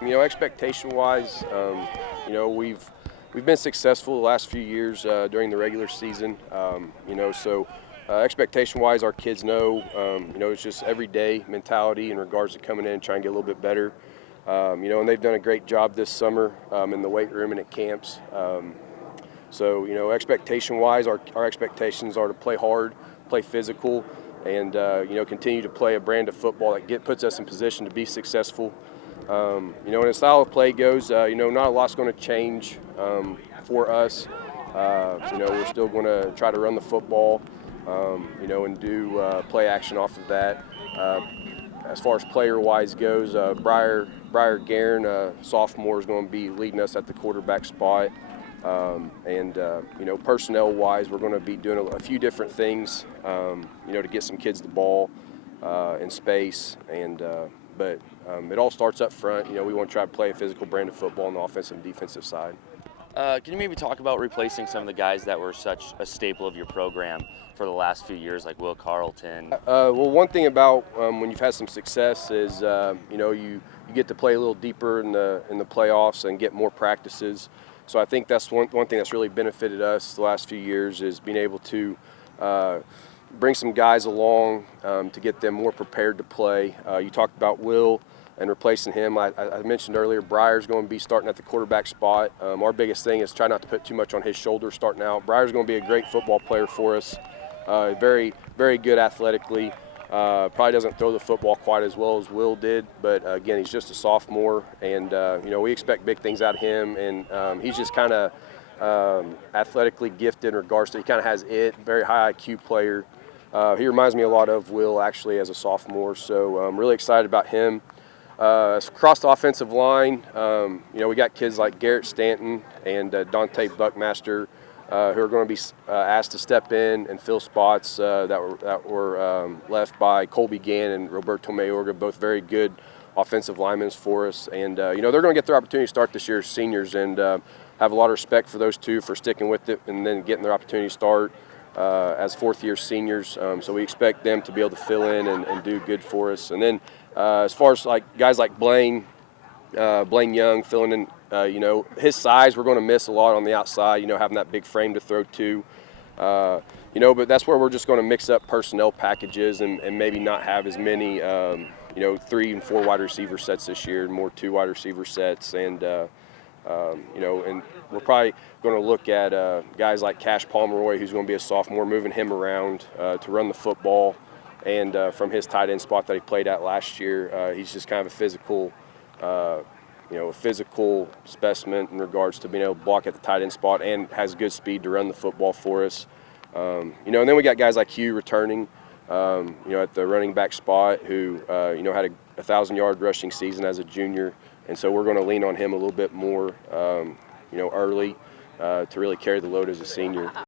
Expectation-wise, we've been successful the last few years during the regular season. Expectation-wise, our kids know, it's just everyday mentality in regards to coming in and trying to get a little bit better. And they've done a great job this summer in the weight room and at camps. Expectation-wise, our expectations are to play hard, play physical, and continue to play a brand of football that puts us in position to be successful. And as style of play goes, not a lot's going to change for us. We're still going to try to run the football, and do play action off of that. As far as player-wise goes, Briar Guerin, sophomore, is going to be leading us at the quarterback spot. Personnel-wise, we're going to be doing a few different things, to get some kids the ball in space. But it all starts up front. We want to try to play a physical brand of football on the offensive and defensive side. Can you maybe talk about replacing some of the guys that were such a staple of your program for the last few years, like Will Carlton? One thing about when you've had some success is, you get to play a little deeper in the playoffs and get more practices. So I think that's one thing that's really benefited us the last few years is being able to bring some guys along to get them more prepared to play. You talked about Will and replacing him. I mentioned earlier, Briar's going to be starting at the quarterback spot. Our biggest thing is try not to put too much on his shoulders starting out. Briar's going to be a great football player for us. Very, very good athletically. Probably doesn't throw the football quite as well as Will did, but again, he's just a sophomore, and we expect big things out of him. And he's just kind of athletically gifted in regards to he kind of has very high IQ player. He reminds me a lot of Will actually as a sophomore, so I'm really excited about him. Across the offensive line, we got kids like Garrett Stanton and Dante Buckmaster who are going to be asked to step in and fill spots that were left by Colby Gann and Roberto Mayorga, both very good offensive linemen for us. And, they're going to get their opportunity to start this year as seniors, and have a lot of respect for those two for sticking with it and then getting their opportunity to start as fourth-year seniors. So we expect them to be able to fill in and do good for us. And then as far as guys like Blaine Young filling in, his size we're going to miss a lot on the outside, having that big frame to throw to. But that's where we're just going to mix up personnel packages and maybe not have as many, 3 and 4 wide receiver sets this year, more 2 wide receiver sets. And we're probably going to look at guys like Cash Pomeroy, who's going to be a sophomore, moving him around to run the football. And from his tight end spot that he played at last year, he's just kind of a physical specimen in regards to being able to block at the tight end spot and has good speed to run the football for us. And then we got guys like Hugh returning, at the running back spot who, had a 1,000-yard rushing season as a junior. And so we're going to lean on him a little bit more, early to really carry the load as a senior.